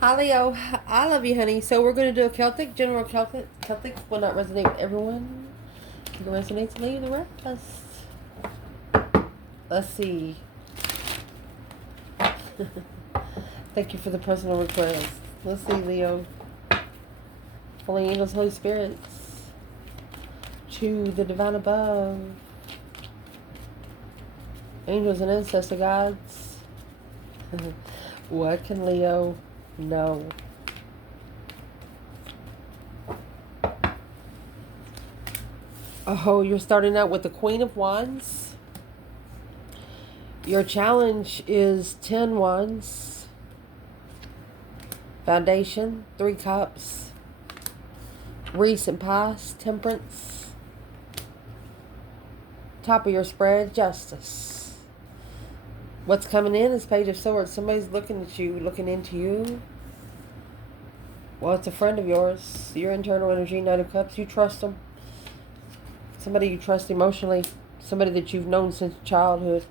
Hi Leo, I love you, honey. So we're going to do a general Celtic will not resonate with everyone. If it resonates, leave the rest. Let's see. Thank you for the personal request. Let's see, Leo. Holy angels, Holy spirits. To the divine above. Angels and ancestor gods. What can Leo know? Oh, you're starting out with the Queen of Wands. Your challenge is 10 Wands. Foundation, 3 Cups. Recent past, Temperance. Top of your spread, Justice. What's coming in is Page of Swords. Somebody's looking at you, looking into you. Well, it's a friend of yours. Your internal energy, Knight of Cups. You trust them. Somebody you trust emotionally. Somebody that you've known since childhood.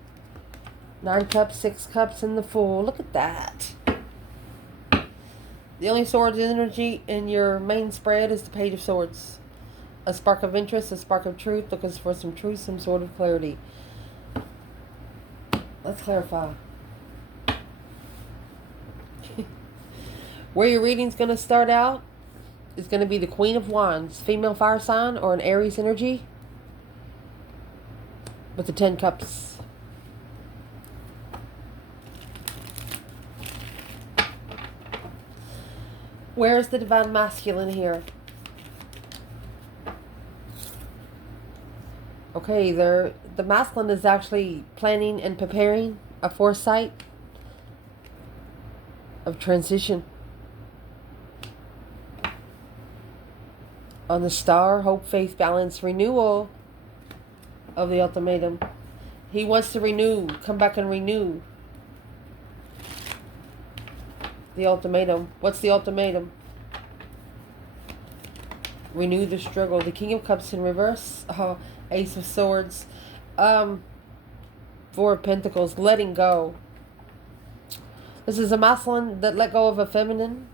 9 Cups, 6 Cups, and the Fool. Look at that. The only swords energy in your main spread is the Page of Swords. A spark of interest, a spark of truth. Looking for some truth, some sort of clarity. Let's clarify. Where your reading's going to start out is going to be the Queen of Wands. Female fire sign or an Aries energy. With the 10 Cups. Where is the divine masculine here? Okay, the masculine is actually planning and preparing a foresight of transition. On the star, hope, faith, balance, renewal of the ultimatum. He wants to renew, come back and renew the ultimatum. What's the ultimatum? Renew the struggle. The King of Cups in reverse. Oh, Ace of Swords. 4 of Pentacles. Letting go. This is a masculine that let go of a feminine.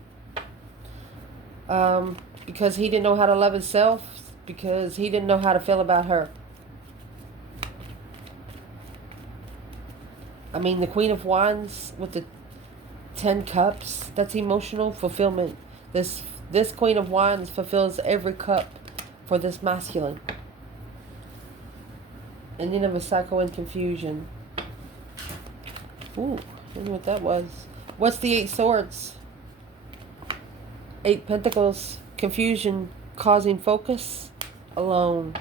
Because he didn't know how to love himself. Because he didn't know how to feel about her. I mean, the Queen of Wands with the 10 Cups. That's emotional fulfillment. This Queen of Wands fulfills every cup for this masculine. Ending of a cycle and confusion. Ooh, I don't know what that was. What's the 8 Swords? 8 Pentacles. Confusion causing focus. Alone.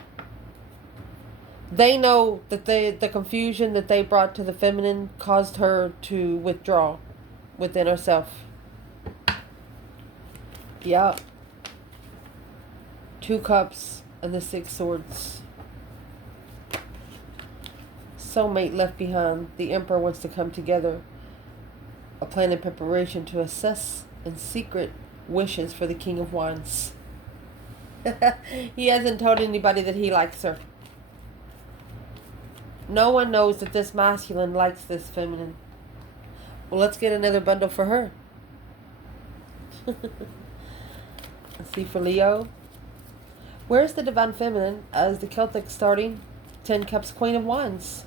They know that the confusion that they brought to the feminine caused her to withdraw within herself. Yeah. 2 Cups and the 6 Swords. Soulmate left behind. The Emperor wants to come together. A plan in preparation to assess in secret wishes for the King of Wands. He hasn't told anybody that he likes her. No one knows that this masculine likes this feminine. Well, let's get another bundle for her. Let's see for Leo. Where's the divine feminine as the Celtic starting? 10 Cups, Queen of Wands.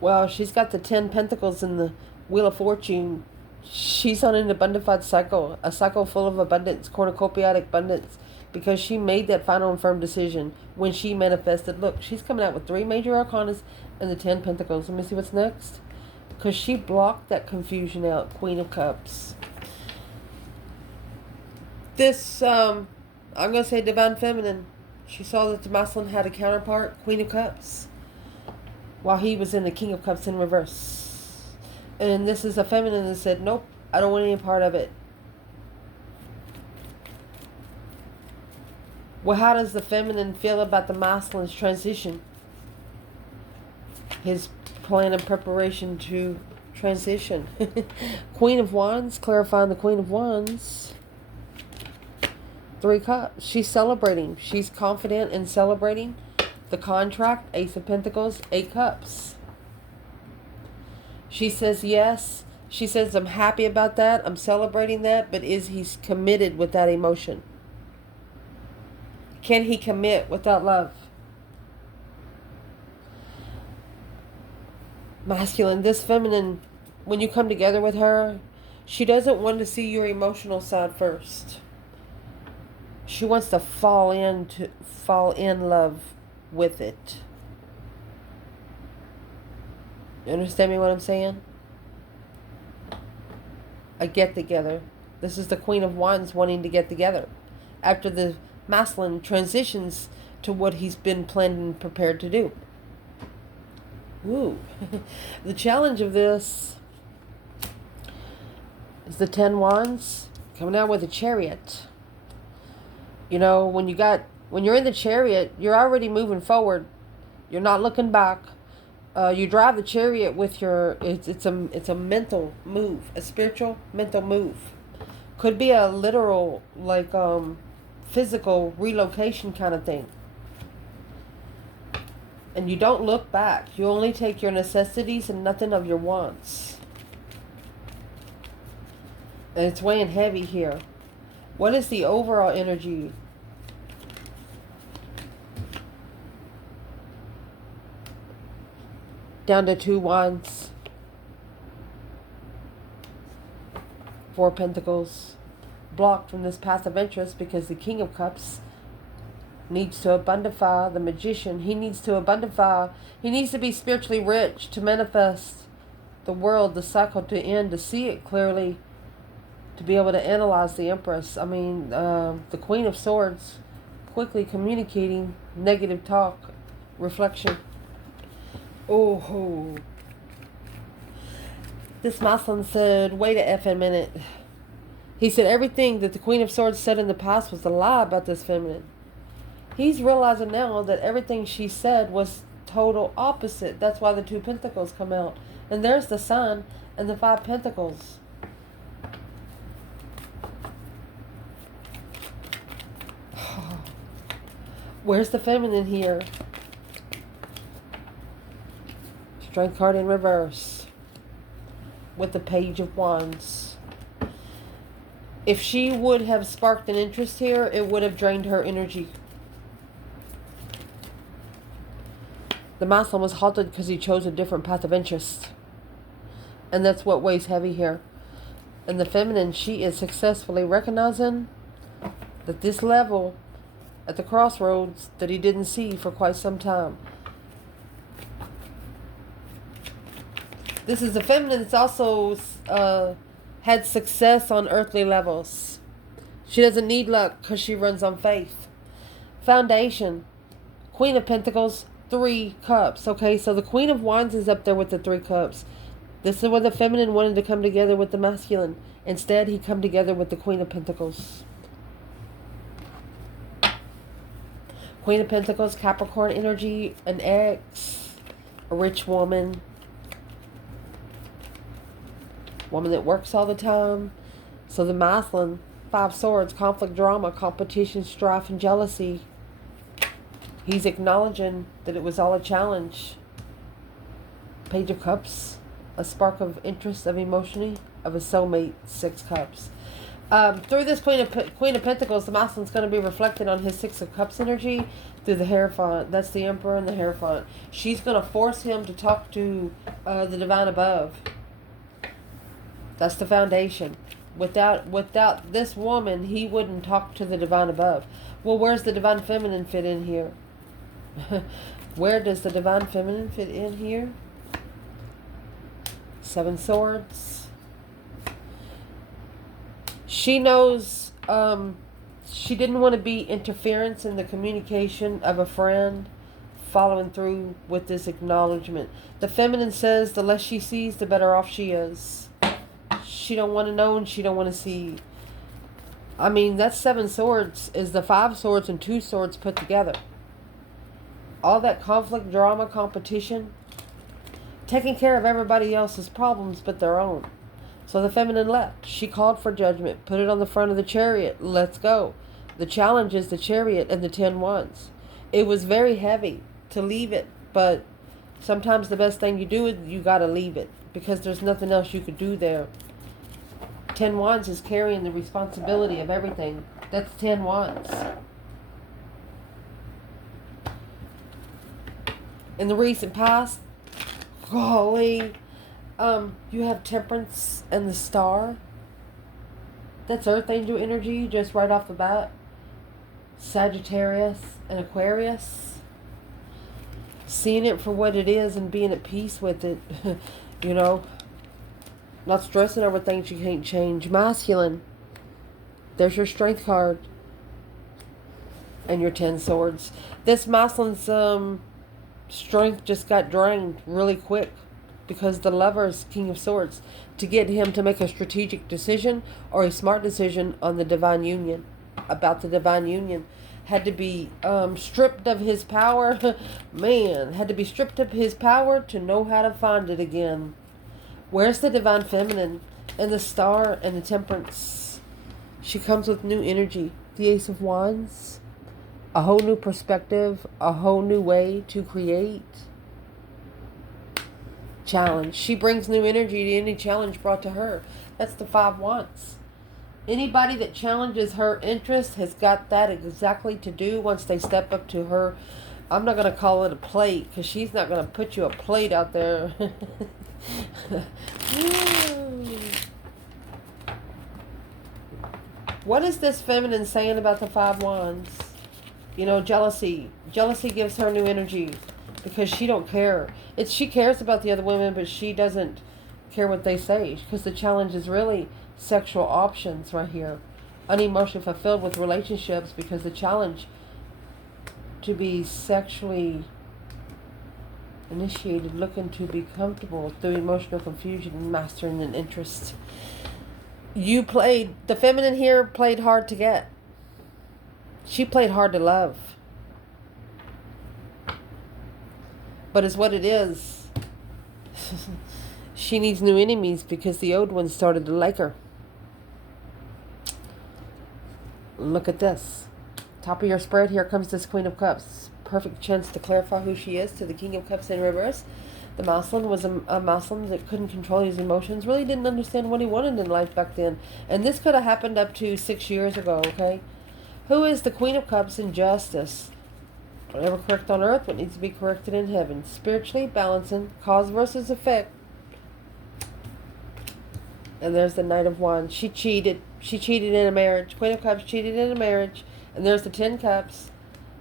Well, she's got the 10 Pentacles in the Wheel of Fortune. She's on an abundified cycle. A cycle full of abundance, cornucopiatic abundance. Because she made that final and firm decision when she manifested. Look, she's coming out with 3 major arcanas and the 10 Pentacles. Let me see what's next. Because she blocked that confusion out. Queen of Cups. This, I'm going to say divine feminine. She saw that the masculine had a counterpart. Queen of Cups. While he was in the King of Cups in reverse. And this is a feminine that said, nope, I don't want any part of it. Well, how does the feminine feel about the masculine's transition? His plan and preparation to transition. Queen of Wands, clarifying the Queen of Wands. 3 Cups. She's celebrating. She's confident in celebrating the contract. Ace of Pentacles, 8 Cups. She says yes. She says, I'm happy about that. I'm celebrating that. But is he committed with that emotion? Can he commit without love? Masculine, this feminine, when you come together with her, she doesn't want to see your emotional side first. She wants to fall in love with it. You understand me what I'm saying? A get together. This is the Queen of Wands wanting to get together. After the masculine transitions to what he's been planned and prepared to do. Ooh. The challenge of this is the 10 Wands coming out with a Chariot. You know, when you're in the Chariot, you're already moving forward. You're not looking back. You drive the Chariot with your, it's a mental move, a spiritual mental move. Could be a literal, like, physical relocation kind of thing. And you don't look back. You only take your necessities and nothing of your wants. And it's weighing heavy here. What is the overall energy? Down to 2 Wands. 4 Pentacles. Blocked from this path of interest because the King of Cups needs to abundify. The Magician, he needs to abundify. He needs to be spiritually rich to manifest the world, the cycle to end, to see it clearly, to be able to analyze the Empress. I mean, the Queen of Swords, quickly communicating negative talk, reflection. Oh, this masculine said, wait a effing minute. He said everything that the Queen of Swords said in the past was a lie about this feminine. He's realizing now that everything she said was total opposite. That's why the 2 Pentacles come out. And there's the Sun and the 5 Pentacles. Where's the feminine here? Strength card in reverse. With the Page of Wands. If she would have sparked an interest here, it would have drained her energy. The masculine was halted because he chose a different path of interest. And that's what weighs heavy here. And the feminine, she is successfully recognizing that this level at the crossroads that he didn't see for quite some time. This is the feminine that's also had success on earthly levels. She doesn't need luck because she runs on faith. Foundation. Queen of Pentacles. 3 Cups. Okay, so the Queen of Wands is up there with the 3 Cups. This is where the feminine wanted to come together with the masculine. Instead, he come together with the Queen of Pentacles. Queen of Pentacles, Capricorn energy, an ex, a rich woman. Woman that works all the time. So the masculine, 5 Swords, conflict, drama, competition, strife, and jealousy. He's acknowledging that it was all a challenge. Page of Cups, a spark of interest, of emotion, of a soulmate, 6 Cups. Through this Queen of Pentacles, the masculine's going to be reflected on his 6 of Cups energy through the Hierophant. That's the Emperor and the Hierophant. She's going to force him to talk to the Divine Above. That's the foundation. Without this woman, he wouldn't talk to the Divine Above. Well, where's the Divine Feminine fit in here? Where does the Divine Feminine fit in here? 7 Swords. She knows she didn't want to be interference in the communication of a friend, following through with this acknowledgement. The feminine says the less she sees, the better off she is. She don't want to know and she don't want to see. I mean, that 7 Swords is the 5 Swords and 2 Swords put together. All that conflict, drama, competition, taking care of everybody else's problems but their own. So the feminine left. She called for judgment, put it on the front of the Chariot. Let's go. The challenge is the Chariot and the 10 Wands. It was very heavy to leave it, but Sometimes the best thing you do is you got to leave it because there's nothing else you could do there. 10 Wands is carrying the responsibility of everything. That's 10 Wands. In the recent past, golly, you have Temperance and the Star. That's Earth Angel energy just right off the bat. Sagittarius and Aquarius. Seeing it for what it is and being at peace with it. You know. Not stressing over things you can't change. Masculine. There's your Strength card. And your 10 Swords. This masculine's strength just got drained really quick. Because the Lover's King of Swords. To get him to make a strategic decision or a smart decision on the divine union. About the divine union. Had to be stripped of his power. Man, had to be stripped of his power to know how to find it again. Where's the divine feminine and the Star and the Temperance? She comes with new energy. The Ace of Wands. A whole new perspective. A whole new way to create. Challenge. She brings new energy to any challenge brought to her. That's the 5 Wands. Anybody that challenges her interest has got that exactly to do once they step up to her. I'm not going to call it a plate because she's not going to put you a plate out there. What is this feminine saying about the 5 Wands? You know, jealousy. Jealousy gives her new energy because she don't care. She cares about the other women, but she doesn't care what they say because the challenge is really sexual options right here. Unemotionally fulfilled with relationships because the challenge to be sexually initiated, looking to be comfortable through emotional confusion and mastering an interest. The feminine here played hard to get. She played hard to love. But it's what it is. She needs new enemies because the old ones started to like her. Look at this. Top of your spread, here comes this Queen of Cups. Perfect chance to clarify who she is to the King of Cups in reverse. The masculine was a masculine that couldn't control his emotions, really didn't understand what he wanted in life back then. And this could have happened up to 6 years ago, okay? Who is the Queen of Cups in justice? Whatever correct on earth, what needs to be corrected in heaven. Spiritually balancing, cause versus effect. And there's the Knight of Wands. She cheated. She cheated in a marriage. Queen of Cups cheated in a marriage. And there's the 10 Cups,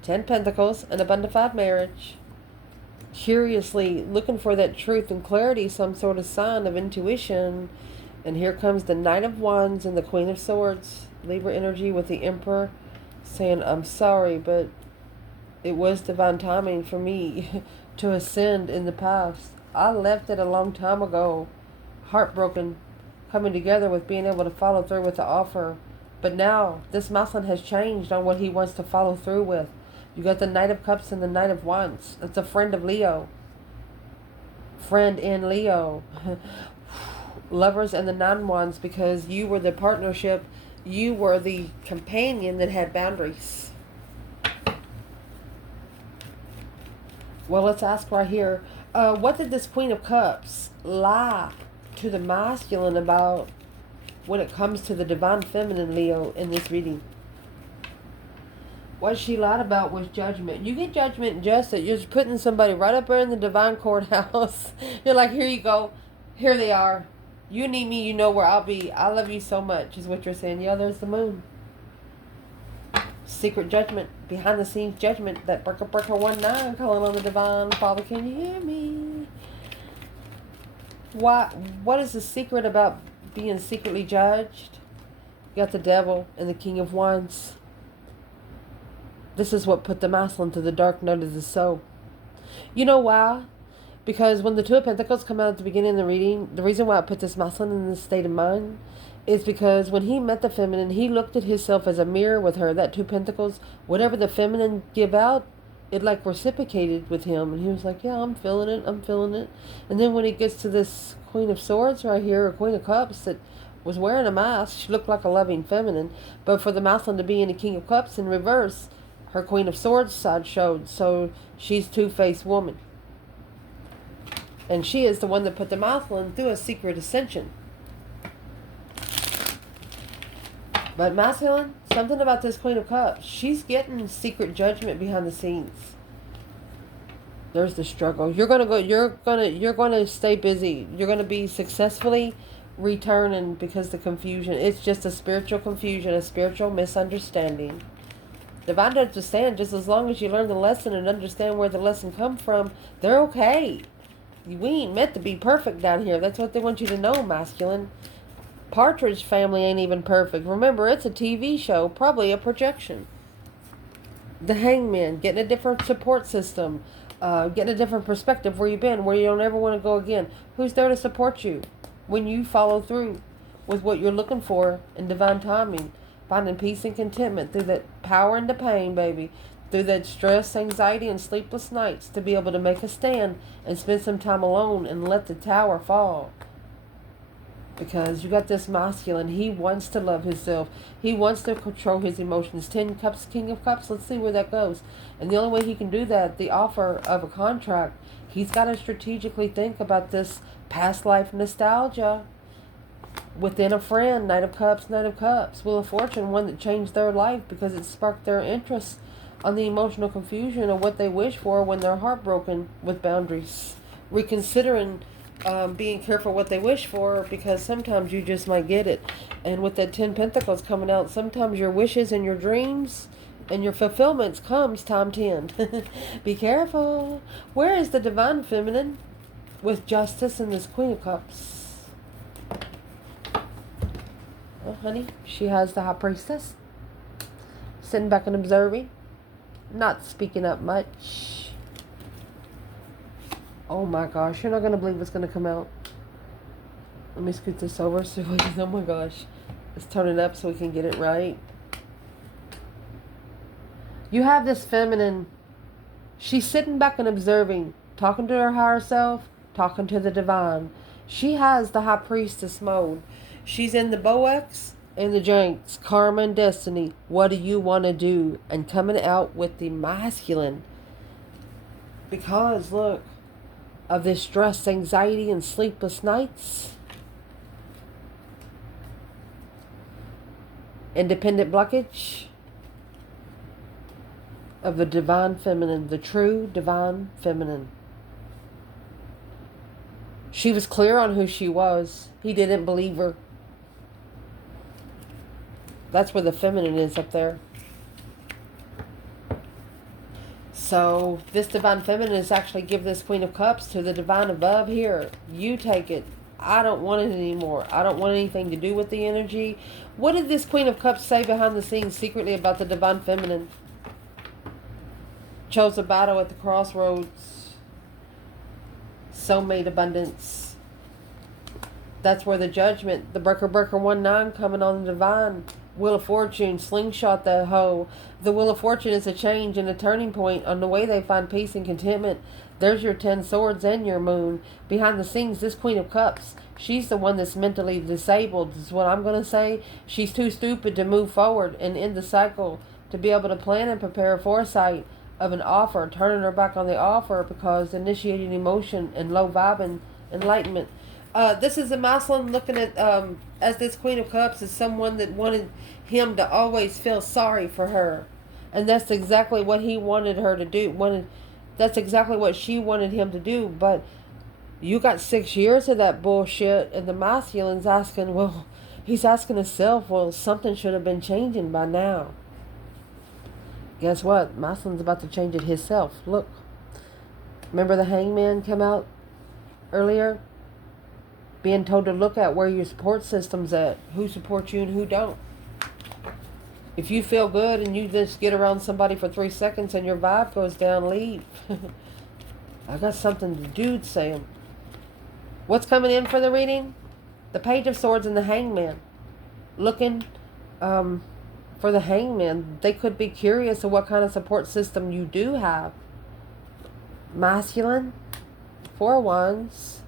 10 Pentacles, and a bonafide marriage. Curiously looking for that truth and clarity, some sort of sign of intuition. And here comes the Knight of Wands and the Queen of Swords. Libra energy with the Emperor saying, I'm sorry, but it was divine timing for me to ascend in the past. I left it a long time ago. Heartbroken. Coming together with being able to follow through with the offer. But now, this masculine has changed on what he wants to follow through with. You got the Knight of Cups and the Knight of Wands. It's a friend of Leo. Friend in Leo. Lovers and the 9 Wands because you were the partnership. You were the companion that had boundaries. Well, let's ask right here. What did this Queen of Cups lie to the masculine about when it comes to the divine feminine, Leo, in this reading? What she lied about was judgment. You get judgment and justice. You're just putting somebody right up there in the divine courthouse. You're like, here you go. Here they are. You need me, you know where I'll be. I love you so much, is what you're saying. Yeah, there's the moon. Secret judgment. Behind the scenes judgment. That breaker 19 calling on the divine. Father, can you hear me? What is the secret about being secretly judged? You got the Devil and the King of Wands. This is what put the masculine to the dark night of the soul. You know why? Because when the Two of Pentacles come out at the beginning of the reading, the reason why I put this masculine in this state of mind is because when he met the feminine, he looked at himself as a mirror with her. That Two of Pentacles, whatever the feminine give out, it like reciprocated with him. And he was like, yeah, I'm feeling it. I'm feeling it. And then when he gets to this Queen of Swords right here, or Queen of Cups that was wearing a mask, she looked like a loving feminine. But for the masculine to be in the King of Cups in reverse, her Queen of Swords side showed. So she's two-faced woman. And she is the one that put the masculine through a secret ascension. But masculine, something about this Queen of Cups, she's getting secret judgment behind the scenes. There's the struggle. You're gonna stay busy. You're gonna be successfully returning because the confusion. It's just a spiritual confusion, a spiritual misunderstanding. Divine understand, just as long as you learn the lesson and understand where the lesson come from, they're okay. We ain't meant to be perfect down here. That's what they want you to know, masculine. Partridge Family ain't even perfect. Remember, it's a TV show, probably a projection. The Hangman, getting a different support system, getting a different perspective where you've been, where you don't ever want to go again. Who's there to support you when you follow through with what you're looking for in divine timing? Finding peace and contentment through that power and the pain, baby. Through that stress, anxiety, and sleepless nights to be able to make a stand and spend some time alone and let the tower fall. Because you got this masculine. He wants to love himself. He wants to control his emotions. 10 Cups, King of Cups. Let's see where that goes. And the only way he can do that, the offer of a contract, he's got to strategically think about this past life nostalgia. Within a friend, Knight of Cups, Knight of Cups. Wheel of Fortune, one that changed their life because it sparked their interest on the emotional confusion of what they wish for when they're heartbroken with boundaries. Reconsidering being careful what they wish for, because sometimes you just might get it. And with that 10 Pentacles coming out, sometimes your wishes and your dreams and your fulfillments comes time 10. Be careful. Where is the divine feminine with justice and this Queen of Cups? Well, honey, she has the High Priestess. Sitting back and observing. Not speaking up much. Oh my gosh, you're not going to believe what's going to come out. Let me scoot this over so we can, oh my gosh. Let's turn it up so we can get it right. You have this feminine. She's sitting back and observing. Talking to her higher self. Talking to the divine. She has the High Priestess mode. She's in the Boex and the Janks. Karma and Destiny. What do you want to do? And coming out with the masculine. Because, look, of this stress, anxiety, and sleepless nights. Independent blockage of the divine feminine, the true divine feminine. She was clear on who she was. He didn't believe her. That's where the feminine is up there. So this divine feminine is actually give this Queen of Cups to the divine above here. You take it. I don't want it anymore. I don't want anything to do with the energy. What did this Queen of Cups say behind the scenes secretly about the divine feminine? Chose a battle at the crossroads. Soulmate abundance. That's where the judgment, the breaker 19 coming on the divine. Wheel of Fortune, slingshot that hoe. The Wheel of Fortune is a change and a turning point on the way they find peace and contentment. There's your 10 swords and your moon. Behind the scenes, this Queen of Cups, she's the one that's mentally disabled, is what I'm going to say. She's too stupid to move forward and end the cycle, to be able to plan and prepare a foresight of an offer, turning her back on the offer because initiating emotion and low vibing enlightenment. This is a masculine looking at, as this Queen of Cups, is someone that wanted him to always feel sorry for her. And that's exactly what he wanted her to do. That's exactly what she wanted him to do. But you got 6 years of that bullshit, and the masculine's asking, well, he's asking himself, well, something should have been changing by now. Guess what? Masculine's about to change it himself. Look. Remember the Hangman come out earlier? Being told to look at where your support system's at. Who supports you and who don't. If you feel good and you just get around somebody for 3 seconds and your vibe goes down, leave. I got something to do, Sam. What's coming in for the reading? The Page of Swords and the Hangman. Looking for the Hangman. They could be curious of what kind of support system you do have. Masculine. 4 Wands.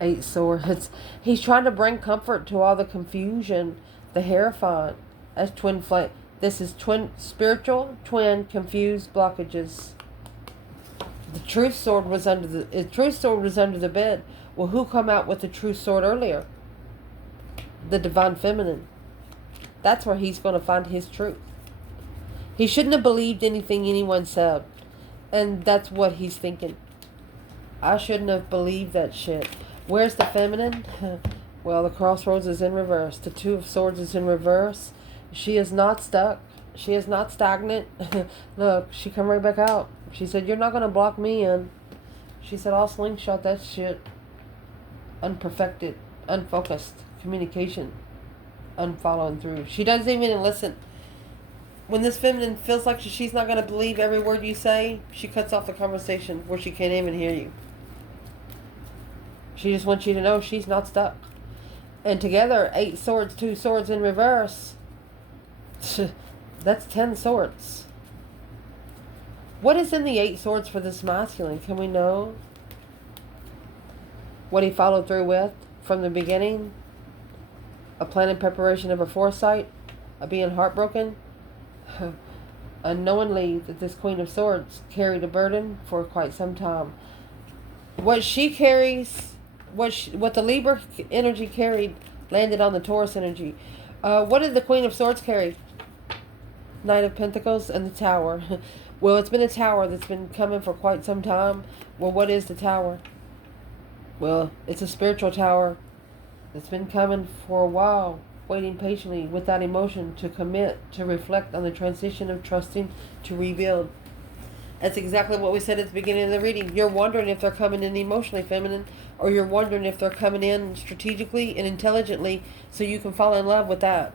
8 Swords. He's trying to bring comfort to all the confusion. The Hierophant. As twin flame. This is twin, spiritual, twin, confused blockages. The truth sword was under the bed. Well, who come out with the truth sword earlier? The divine feminine. That's where he's going to find his truth. He shouldn't have believed anything anyone said. And that's what he's thinking. I shouldn't have believed that shit. Where's the feminine? Well, the crossroads is in reverse. The two of swords is in reverse. She is not stuck. She is not stagnant. Look, she come right back out. She said, you're not going to block me in. She said, I'll slingshot that shit. Unperfected, unfocused communication, unfollowing through. She doesn't even listen. When this feminine feels like she's not going to believe every word you say, she cuts off the conversation where she can't even hear you. She just wants you to know she's not stuck. And together, 8 swords, 2 swords in reverse. That's 10 swords. What is in the 8 swords for this masculine? Can we know what he followed through with from the beginning? A plan and preparation of a foresight, a being heartbroken, unknowingly that this Queen of Swords carried a burden for quite some time. What she carries, what the Libra energy carried, landed on the Taurus energy. What did the Queen of Swords carry? Knight of Pentacles and the Tower. Well, it's been a tower that's been coming for quite some time. Well, what is the tower? Well, it's a spiritual tower that's been coming for a while, waiting patiently without emotion to commit, to reflect on the transition of trusting to rebuild. That's exactly what we said at the beginning of the reading. You're wondering if they're coming in emotionally feminine, or you're wondering if they're coming in strategically and intelligently so you can fall in love with that.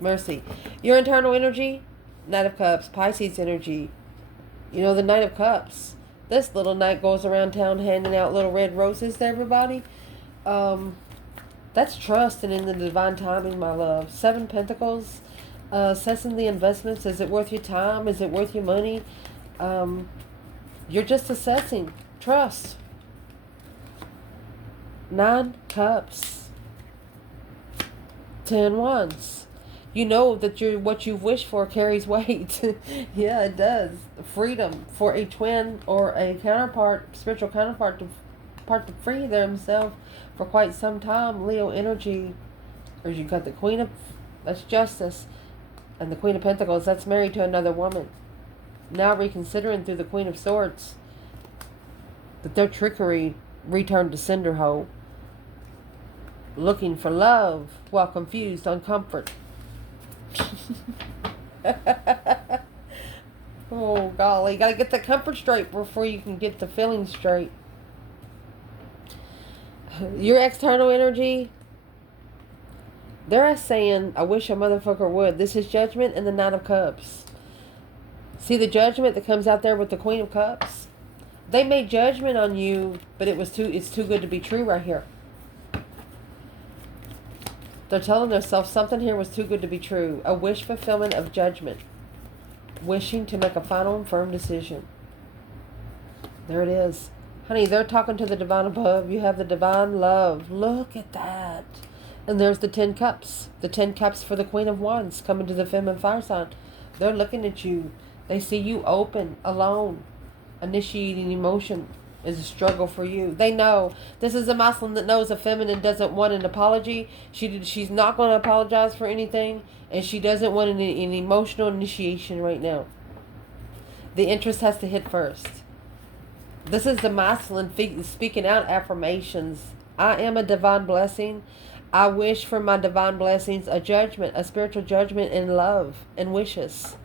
Mercy. Your internal energy, Knight of Cups, Pisces energy. You know, the Knight of Cups. This little knight goes around town handing out little red roses to everybody. That's trust and in the divine timing, my love. 7 Pentacles. Assessing the investments. Is it worth your time? Is it worth your money? You're just assessing. Trust. 9 Cups. 10 Wands. You know that what you've wished for carries weight. Yeah, it does. Freedom for a twin or a counterpart, spiritual counterpart to free themselves for quite some time. Leo energy. Or you got the Queen of, that's Justice. And the Queen of Pentacles, that's married to another woman. Now reconsidering through the Queen of Swords that their trickery returned to cinder hole. Looking for love while confused on comfort. Oh golly, you gotta get the comfort straight before you can get the feeling straight. Your external energy, they're saying, I wish a motherfucker would. This is Judgment and the Knight of Cups. See the judgment that comes out there with the Queen of Cups? They made judgment on you, but it's too good to be true right here. They're telling themselves something here was too good to be true. A wish fulfillment of judgment. Wishing to make a final and firm decision. There it is. Honey, they're talking to the divine above. You have the divine love. Look at that. And there's the 10 Cups. The 10 Cups for the Queen of Wands coming to the feminine fire sign. They're looking at you. They see you open, alone. Initiating emotion is a struggle for you. They know. This is a masculine that knows a feminine doesn't want an apology. She's not going to apologize for anything. And she doesn't want an emotional initiation right now. The interest has to hit first. This is the masculine speaking out affirmations. I am a divine blessing. I wish for my divine blessings a judgment, a spiritual judgment in love and wishes.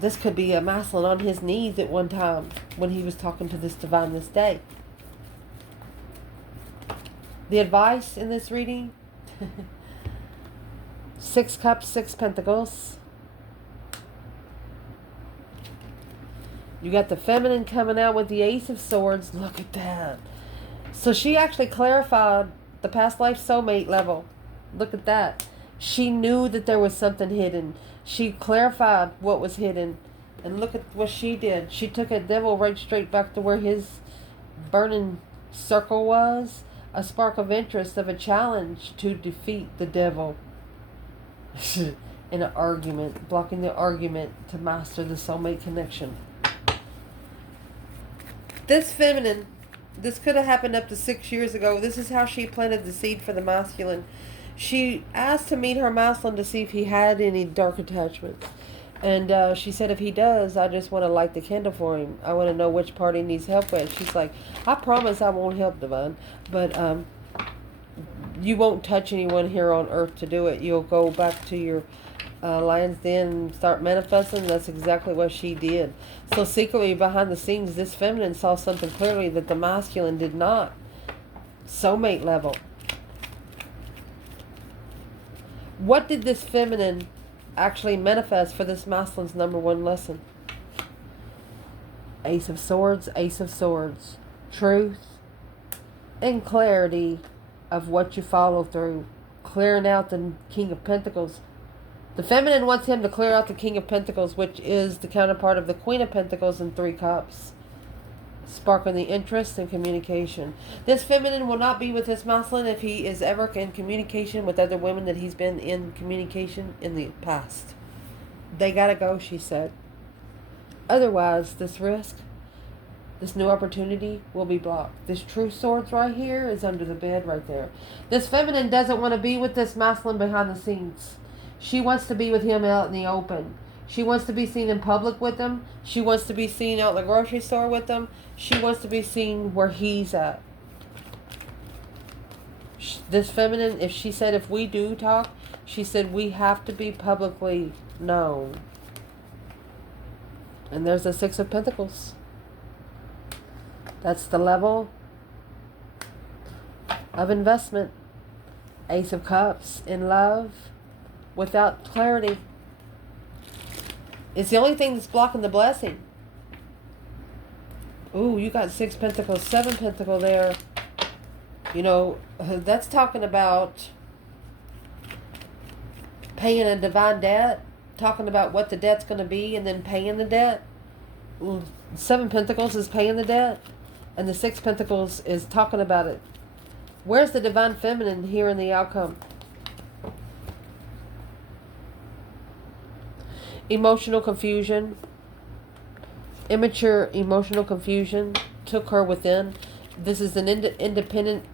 This could be a masculine on his knees at one time when he was talking to this divine this day. The advice in this reading, 6 Cups, 6 Pentacles. You got the feminine coming out with the Ace of Swords. Look at that. So she actually clarified the past life soulmate level. Look at that. She knew that there was something hidden. She clarified what was hidden. And look at what she did. She took a devil right straight back to where his burning circle was. A spark of interest of a challenge to defeat the devil. In an argument. Blocking the argument to master the soulmate connection. This feminine, this could have happened up to 6 years ago. This is how she planted the seed for the masculine. She asked to meet her masculine to see if he had any dark attachments. And she said, if he does, I just want to light the candle for him. I want to know which part he needs help with. She's like, I promise I won't help, Divine. But you won't touch anyone here on earth to do it. You'll go back to your lion's den and start manifesting. That's exactly what she did. So secretly behind the scenes, this feminine saw something clearly that the masculine did not. Soulmate level. What did this feminine actually manifest for this masculine's number one lesson? Ace of Swords, Ace of Swords. Truth and clarity of what you follow through. Clearing out the King of Pentacles. The feminine wants him to clear out the King of Pentacles, which is the counterpart of the Queen of Pentacles and Three Cups. Sparking the interest and communication. This feminine will not be with this masculine if he is ever in communication with other women that he's been in communication in the past. They gotta go, she said. Otherwise, this risk, this new opportunity will be blocked. This True Swords right here is under the bed right there. This feminine doesn't want to be with this masculine behind the scenes. She wants to be with him out in the open. She wants to be seen in public with him. She wants to be seen out in the grocery store with him. She wants to be seen where he's at. This feminine, if she said if we do talk, she said we have to be publicly known. And there's the Six of Pentacles. That's the level of investment. Ace of Cups in love without clarity. It's the only thing that's blocking the blessing. Ooh, you got Six Pentacles, Seven Pentacle there. You know, that's talking about paying a divine debt. Talking about what the debt's going to be and then paying the debt. Ooh, Seven Pentacles is paying the debt. And the Six Pentacles is talking about it. Where's the divine feminine here in the outcome? Emotional confusion. Immature emotional confusion took her within. This is an independent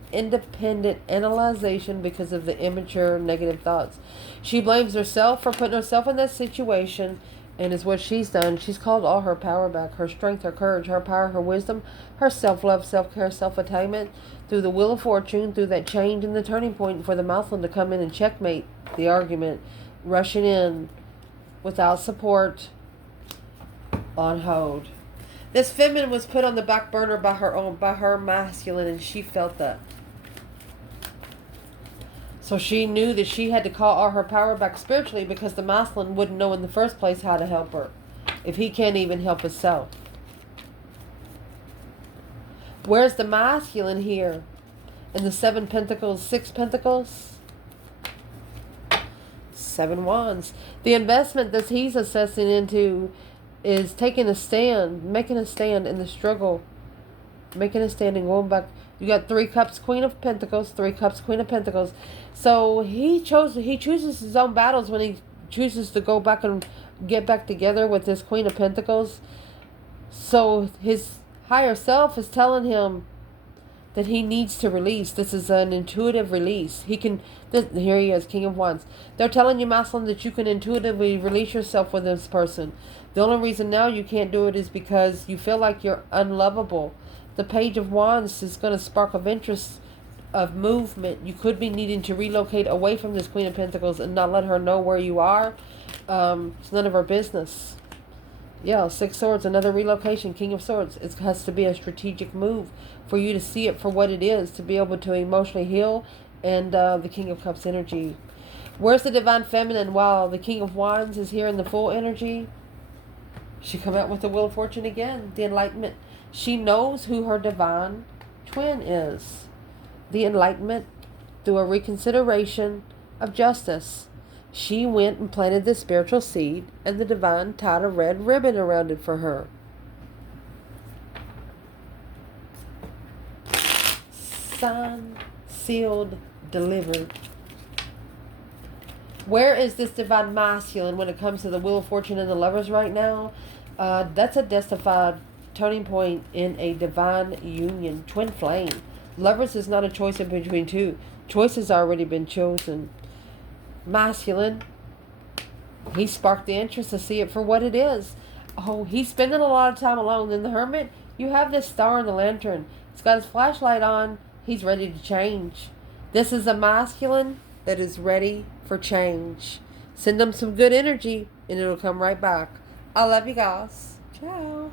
analyzation because of the immature negative thoughts. She blames herself for putting herself in that situation, and is what she's done. She's called all her power back, her strength, her courage, her power, her wisdom, her self-love, self-care, self-attainment, through the Wheel of Fortune, through that change and the turning point for the Mouthlin to come in and checkmate the argument, rushing in without support, on hold. This feminine was put on the back burner by her masculine, and she felt that. So she knew that she had to call all her power back spiritually, because the masculine wouldn't know in the first place how to help her if he can't even help himself. Where's the masculine here in the Seven Pentacles, Six Pentacles? Seven Wands. The investment that he's assessing into is taking a stand, making a stand in the struggle, making a stand and going back. You got Three Cups, Queen of Pentacles, Three Cups, Queen of Pentacles. So he chooses his own battles when he chooses to go back and get back together with this Queen of Pentacles. So his higher self is telling him that he needs to release. This is an intuitive release. Here he is, King of Wands. They're telling you, masculine, that you can intuitively release yourself with this person. The only reason now you can't do it is because you feel like you're unlovable. The Page of Wands is going to spark of interest, of movement. You could be needing to relocate away from this Queen of Pentacles and not let her know where you are. It's none of her business. Yeah, Six Swords, another relocation, King of Swords. It has to be a strategic move for you to see it for what it is, to be able to emotionally heal, and the King of Cups energy. Where's the divine feminine while the King of Wands is here in the full energy? She come out with the Wheel of Fortune again, the enlightenment. She knows who her divine twin is. The enlightenment through a reconsideration of justice. She went and planted the spiritual seed, and the divine tied a red ribbon around it for her. Signed, sealed, delivered. Where is this divine masculine when it comes to the Wheel of Fortune and the Lovers right now? That's a justified turning point in a divine union. Twin flame. Lovers is not a choice in between two. Choice has already been chosen. Masculine. He sparked the interest to see it for what it is. Oh, he's spending a lot of time alone. In the Hermit, you have this star in the lantern. He's got his flashlight on. He's ready to change. This is a masculine that is ready for change. Send them some good energy and it'll come right back. I love you guys. Ciao.